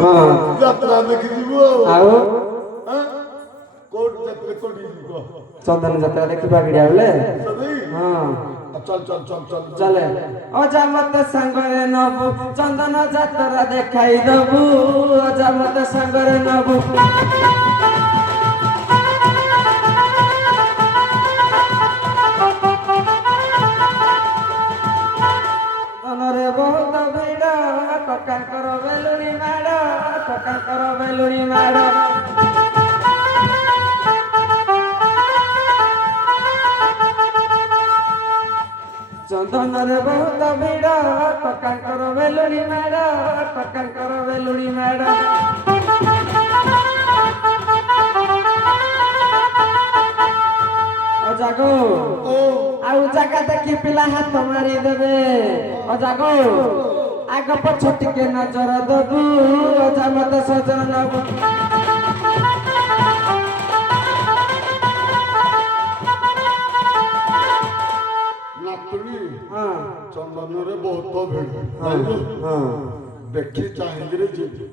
ହଁ ଯାତ୍ରା ଦେଖି ଯିବୁ ଆଉ କୋଉଠି ଯାତ୍ରା କୋଉଠି ଯିବ ଚନ୍ଦନ ଯାତ୍ରା ଦେଖିବା ଗିଡିଆ ବେଳେ ସଦେଇ ହଁ ଚଲ ଚଲ ଚଲ ଚଲ ଚାଲେ ଅଜା ମତେ ସାଙ୍ଗରେ ନବୁ ଚନ୍ଦନ ଯାତ୍ରା ଦେଖାଇ ଦବୁ ଅଜା ମତେ ସାଙ୍ଗରେ ନବୁ ଚନ୍ଦନରେ ବହୁତ ଭିଡ଼ କକାଙ୍କର ବେଲୁଣି ମାଡ଼ କକାଙ୍କର ବେଲୁଣି ମାଡ଼ ଚନ୍ଦନରେ ବହୁତ ଭିଡ଼ କକାଙ୍କର ବେଲୁଣି ମାଡ଼ କକାଙ୍କର ବେଲୁଣି ମାଡ଼ ଅଜାଗୋ ଆଉ ଜାଗା ଦେଖି ପିଲା ହାତ ମାରିଦେବେ ଅଜାଗୋ ଆଗ ପଛ ଟିକେ ନଜର ଦବୁ ଅଜା ମତେ ସଜନ ନବୁ ନାତୁଣୀ ହଁ ଚନ୍ଦନରେ ବହୁତ ଭିଡ଼ ହଁ ହଁ ଦେଖି ଚାହିଁକିରି ଯିବୁ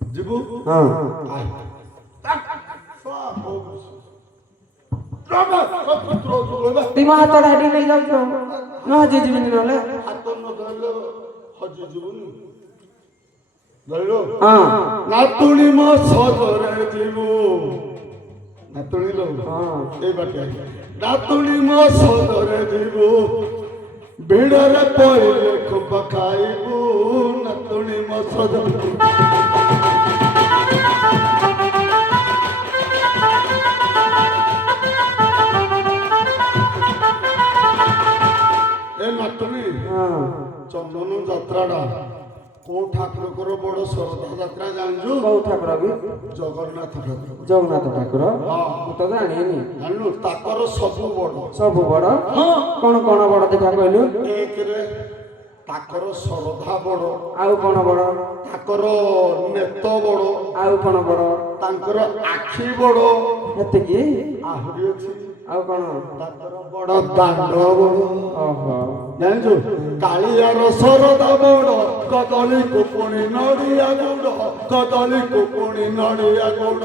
ଯିବୁ ହଁ ତୁମ ହାତଟା ଏଠି ନେଇ ଯାଉଛ ନ ହଜି ଯିବିନି ନହେଲେ ହାତ ନ ଧରିଲେ ହଜିଯିବୁନି ଧରିଲ ହଁ ନାତୁଣୀ ମୋ ସଜରେ ଯିବୁ ନାତୁଣୀ ଲୋ ହଁ এই বাটে নাতুনি মো সদরে দিব ভিড়রে পইলে খুব খাইবু নাতুনি মো সদরে এ নাতুনি ହଁ চন্দন যাত্রাটা কোন ঠাকুরଙ୍କର বড় শ্রদ্ধা যাত্রা জানছু କୋଉ ଠାକୁର କି জগন্নাথ ঠাকুর ଜଗନ୍ନାଥ ଠାକୁର ହଁ ମୁଁ ତ ଜାଣିନି ଜାଣିଲୁ ତାଙ୍କର ସବୁ ବଡ ସବୁ ବଡ ହଁ କଣ କଣ ବଡ ଦେଖା କହିଲୁ ଏକରେ ତାଙ୍କର ଶ୍ରଦ୍ଧା ବଡ ଆଉ କଣ ବଡ ତାଙ୍କର ନେତ ବଡ ଆଉ କଣ ବଡ ତାଙ୍କର ଆଖି ବଡ ଏତିକି ଆହୁରି ଅଛି ଆଉ କଣ ତାଙ୍କର ବଡ ଦାଣ୍ଡ ବଡ ଓହୋ ଜାଣିଛୁ କାଳିଆର ଶରଦା ବଡ କଦଳୀ କୁପୁଣି ନଡିଆ ଗୁଡ କଦଳୀ କୁପୁଣି ନଡିଆ ଗୁଡ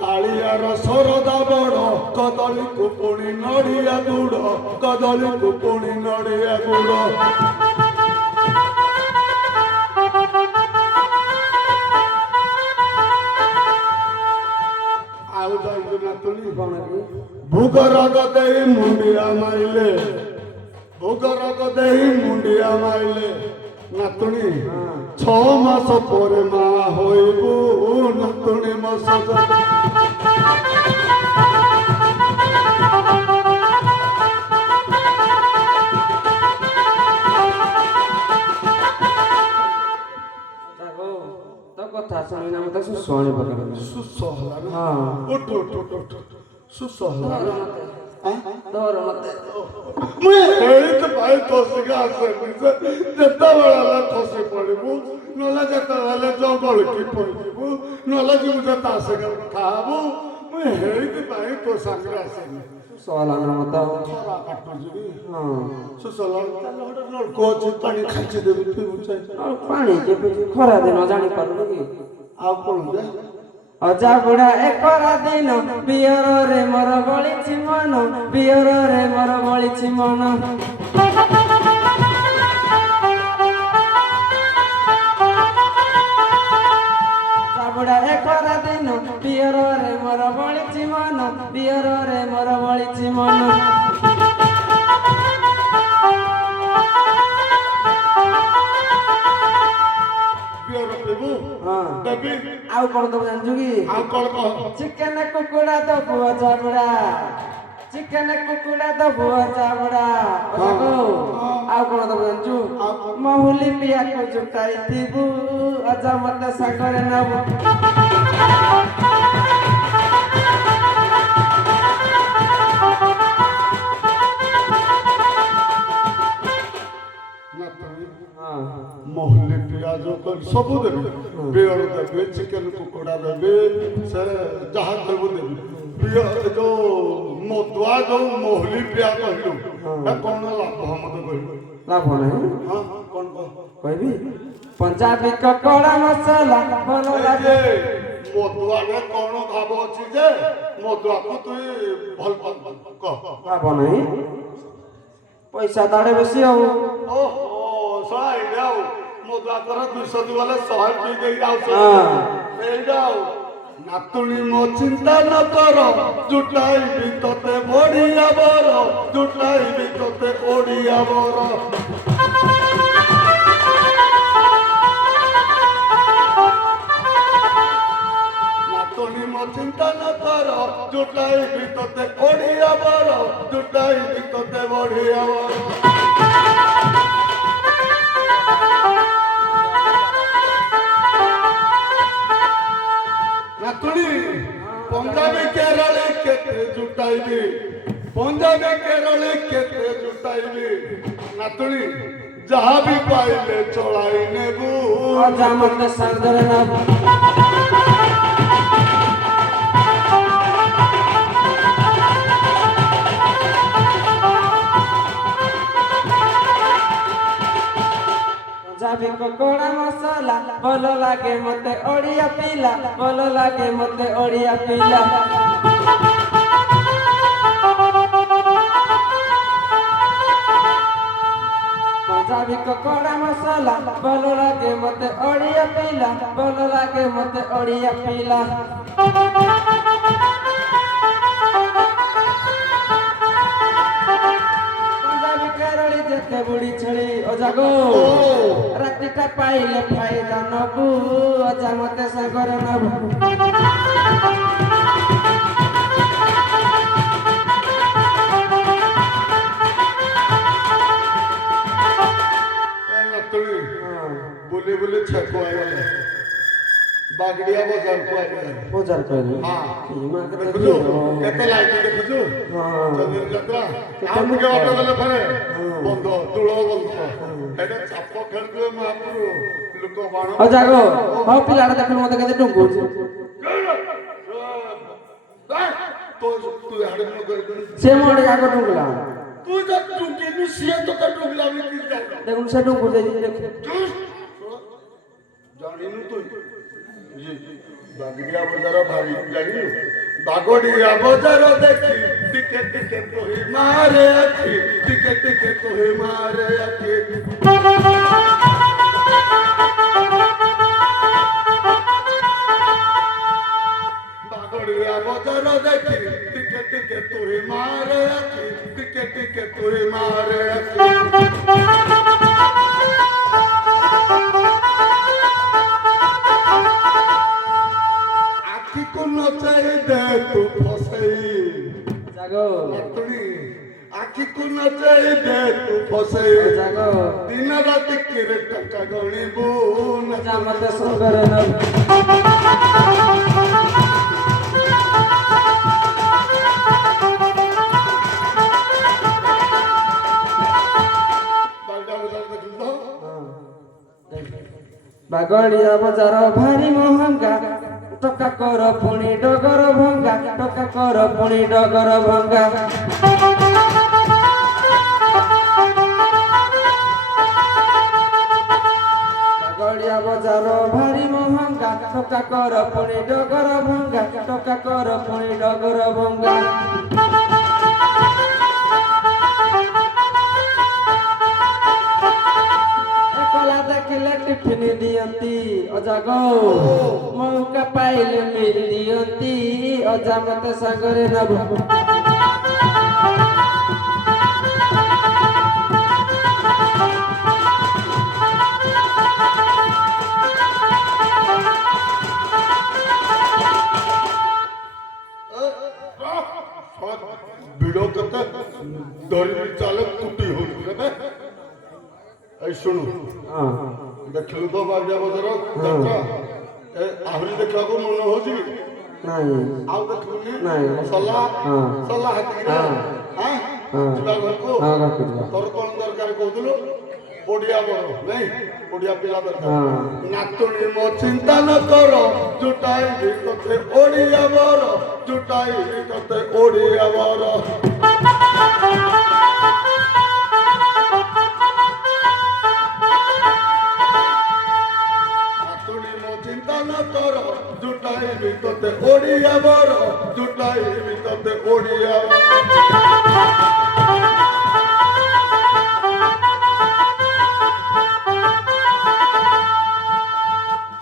କାଳିଆର ଶରଦା ବଡ କଦଳୀ କୁପୁଣି ନଡିଆ ଗୁଡ କଦଳୀ କୁପୁଣି ନଡିଆ ଗୁଡ ଆଉ ଜାଣିଛୁ ନାତୁଣୀ କଣ କି ଭୋଗ ରାଗ ଦେଇ ମୁଣ୍ଡିଆ ମାଇଲେ ଭୋଗ ରାଗ ଦେଇ ମୁଣ୍ଡିଆ ମାଇଲେ ନାତୁଣୀ 6 ମାସ ପରେ ମା ହୋଇବୁ ନାତୁଣୀ ମୋ ସଜନ ତାକୁ ତ କଥା ଶୁଣିନା ମତେ ଶୁଣି ପକେଇଲା ସୁସ ହେଲା ନା ହଁ ଉଠ ଉଠ ଉଠ ଉଠ ସୁସ ହେଲା ନା ଧର ମତେ ମୁଁ ଏଇଠି ଭାଇ ତୋଷିକି ଆସେନି ଯେତେବେଳେ ହେଲେ ଖସି ପଡ଼ିବୁ ନହେଲେ ଯେତେବେଳେ ଜଙ୍ଗଲକି ପଡ଼ିଯିବୁ ନହେଲେ ଯିବୁ ଯେ ତା ସାଙ୍ଗରେ ଖାବୁ ମୁଁ ହେଇଥିପାଇଁ ତୋ ସାଙ୍ଗରେ ଆସେନି ସହଲାନ ମତେ ଖରା କାଟୁଛି ହଁ ସୁସଲା ତାହେଲେ ଗୋଟେ ନଳକୂଅ ଅଛି ପାଣି ଖାଇଛି ଦେବି ପିଇବୁ ଚାଇ ଆଉ ପାଣି କେମିତି ଖରା ଦିନ ଜାଣିପାରୁନି କି ଆଉ କଣ ଯେ ଅଜା ବୁଢା ଏକରା ଦିନ ବିୟରରେ ମୋର ବଳିଛି ମନ ବିୟରରେ ମୋର ବଳିଛି ମନ ଅଜା ବୁଢା ଏକରା ଦିନ ବିୟରରେ ମୋର ବଳିଛି ମନ ବିୟରରେ ମୋର ବଳିଛି ମନ ବିଅର ପିଇବୁ ହଁ ଦେବି ଆଉ କଣ ତମେ ଜାଣିଛୁ କି ଆଉ କଣ କହ ଚିକେନ କୁକୁଡ଼ା ଦବୁ ଅଜା ବୁଢା ଚିକେନ କୁକୁଡ଼ା ଦବୁ ଅଜା ବୁଢା ଆଉ କଣ ତମେ ଜାଣିଛୁ ମହୁଲି ପିଆକୁ ଜୁଟାଇଥିବୁ ଅଜା ମତେ ସାଙ୍ଗରେ ନବୁ ମହୁଲି ପିଆଜ ସବୁ ଦେବି ବିଅର ଦେବି ଚିକେନ କୁକୁଡ଼ା ଦେବି ସେ ଯାହା ଦେବୁ ଦେବି ଯୋଉ ମଦୁଆ ଯୋଉ ମହୁଲି ପିଆ କହିଲୁ କଣ ଲାଭ ମତେ କହିଲୁ? ଲାଭ ନାହିଁ ହଁ କଣ କହ? କହିବି ପଞ୍ଜାବୀ କକଡ଼ା ମସଲା ଭଲ ଲାଗେ ମଦୁଆରେ କଣ ଭାବ ଅଛି ଯେ ମଦୁଆକୁ ତୁଇ ଭଲ କହ। ଲାଭ ନାହିଁ ପଇସା ତାଡେ ବେଶୀ ଆଉ ଓହୋ ଶଳା ଏଇଟା ଆଉ ମଦୁଆଙ୍କର 200 ଗଲେ 100 ପିଇ ଦେଇ ଯାଉଛ ଏଇଟା ଆଉ ନାତୁଣୀ ମୋ ଚିନ୍ତା ନ କର ଜୁଟାଇବି ତତେ ବଢିଆ ବର ଜୁଟାଇବି ତତେ ଓଡିଆ ବର ନାତୁଣୀ ମୋ ଚିନ୍ତା ନ କର ଜୁଟାଇବି ତତେ ଓଡିଆ ବର ଜୁଟାଇବି ତତେ ବଢିଆ ବର ନାତୁଣୀ ପଞ୍ଜାବୀ କେରଳୀ କେତେ ଜୁଟାଇବି ପଞ୍ଜାବୀ କେରଳୀ କେତେ ଜୁଟାଇବି ନାତୁଣୀ ଯାହା ବି ପାଇଲେ ଚଳାଇ ନେବୁ ଅଜା ମତେ ସାଙ୍ଗରେ ନବୁ ପଞ୍ଜାବୀ କକଡ଼ା ମସଲା ଭଲ ଲାଗେ ମତେ ଓଡ଼ିଆ ପିଲା ଭଲ ଲାଗେ ମତେ ଓଡ଼ିଆ ପିଲା ପଞ୍ଜାବୀ କକଡ଼ା ମସଲା ଭଲ ଲାଗେ ମତେ ଓଡ଼ିଆ ପିଲା ଭଲ ଲାଗେ ମତେ ଓଡ଼ିଆ ପିଲା ପଞ୍ଜାବୀ କେରଳୀ ଯେତେ ବୁଢୀ ଛେଳି ଅଜାଗୋ ରାତିଟା ପାଇଲେ ଫାଇଦା ନବୁ ଅଜା ମତେ ସାଙ୍ଗରେ ନବୁ ନାତୁଣୀ ବୁଲି ବୁଲି ଛେକ ହେଇଗଲେ ବାଗଡିଆ ବଜାରକୁ ଆଇଗଲେ ବଜାର କହିଲେ ହଁ ମା କେତେ ଦେଖୁଛୁ ଭିଡ଼। କେତେ ଲାଇଟ୍ ଦେଖୁଛୁ ହଁ। ଚନ୍ଦ୍ର ଯାତ୍ରା ଆଉ ଟିକେ ବାଟ ଗଲେ ଫେରେ ବନ୍ଧ ତୁଳ ବନ୍ଧ ଏଟା ଚାପ ଖେଳୁଥିବେ ମହାପୁରୁ ଲୋକ ବାଣ ଅଜାଗୋ ହଉ ପିଲାଟା ଦେଖୁନୁ ମତେ କେତେ ଟୁଙ୍କୁଛି ତୁ ହାଡେ ନ କରିବୁ ସେ ମୋ ଆଡେ ଆଗ ଟୁଙ୍କୁଲା ତୁ ଯା ଟୁକିନୁ ସିଏ ତ ଟୁକିଲା ବି କି ଜାଣିଲା ଦେଖୁନୁ ସେ ଟୁଙ୍କୁଛି ଜାଣିନୁ ତୁ ବାଗଡିଆ ବଜାର ଭାରି ଜାଣିନୁ ବାଗଡିଆ ବଜାର ଦେଖି ଟିକେ ଟିକେ ତୋହି ମାରେ ଆଖି ଟିକେ ଟିକେ ତୋହି ମାରେ ଆଖି ବାଗଡିଆ ବଜାର ଦେଖି ଟିକେ ଟିକେ ତୋହି ମାରେ ଆଖି ଟିକେ ଟିକେ ତୋହି ମାରେ ଆଖି ଆଖିକୁ ନଚାଇ ଦେ ତୁ ଫସେଇ ଜାଗୋ ନାତୁଣୀ ଆଖିକୁ ନଚାଇ ଦେ ତୁ ଫସେଇ ଜାଗୋ ଦିନ ରାତି କିରେ ଟଙ୍କା ଗଣିବୁ ଅଜା ମତେ ସାଙ୍ଗରେ ନବୁ ବାଗଡିଆ ବଜାର ଦେଖିଲୁ ତ ବାଗଡିଆ ବଜାର ଭାରି ମହଙ୍ଗା ଟକା କର ପୁଣି ଡଗର ଭଙ୍ଗା ଟକା କର ପୁଣି ଡଗର ଭଙ୍ଗା ବାଗଡିଆ ବଜାର ଭାରି ମହଙ୍ଗା ଟକା କର ପୁଣି ଡଗର ଭଙ୍ଗା ଟକା କର ପୁଣି ଡଗର ଭଙ୍ଗା କଲା ଦେଖିଲେ ଟିଫିନ ଦିଅନ୍ତି ଅଜାଗୋ ମୌକା ପାଇଲେ ମିରି ଦିଅନ୍ତି ଅଜା ମତେ ସାଙ୍ଗରେ ନବୁ ଭିଡ କେତେ ଧରିବି ଚାଲେ ତୁଟି ହଉଛି କେତେ এই ଶୁଣୁ ଦେଖିଲୁ ତ ବାଗଡିଆ ବଜାର ଯାତ୍ରା ଆହୁରି ଦେଖିବାକୁ ମନ ହଉଛି କି ନାଇଁ ଆଉ ଦେଖିବୁନି ନାଇଁ ସଲା ହଁ ସଲା ହାତିକିରେ ଯିବା ଘରକୁ ହଁ ଘରକୁ ଯିବା ତୋର କଣ ଦରକାର କହୁଥିଲୁ ଓଡିଆ ବର ନାଇଁ ଓଡିଆ ପିଲା ଦରକାର ନାତୁଣୀ ମୋ ଚିନ୍ତା ନ କର ଜୁଟାଇବି ତତେ ଓଡିଆ ବର ଜୁଟାଇବି ତତେ ଓଡିଆ ବର ବୁଲାଇ ତତେ ଓଡ଼ିଆ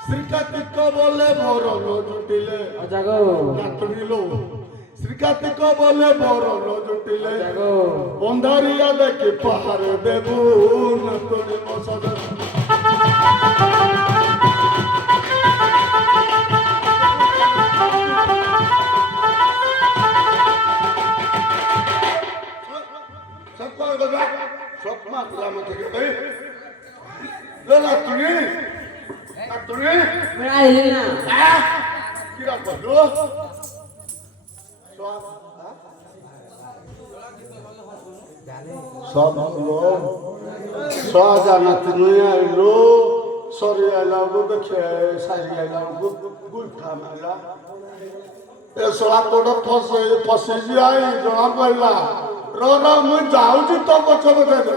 ଶ୍ରୀକାର୍ତ୍ତିକ ବୋଲେ ଭରଣ ଜୁଟିଲେ ଜାଗୋ ନାତୁଣିଲୋ ଶ୍ରୀକାର୍ତ୍ତିକ ବୋଲେ ଭରଣ ଜୁଟିଲେ ଜାଗୋ ଅନ୍ଧାରିଆ ଦେଖି ପାହାରେ ଦେବୁ ନାତୁଣି ମୋ ସଦା আইলি না জানা তুমি আইলো সরি আইলা দেখে সারি আইলা গুলঠা মাইলা ଏ ଶଳା କୋଟ ଫସି ଯାଇ ଜଣା ପଡ଼ିଲା ର ମୁଁ ଯାଉଛି ତ ପଛ ପଛେ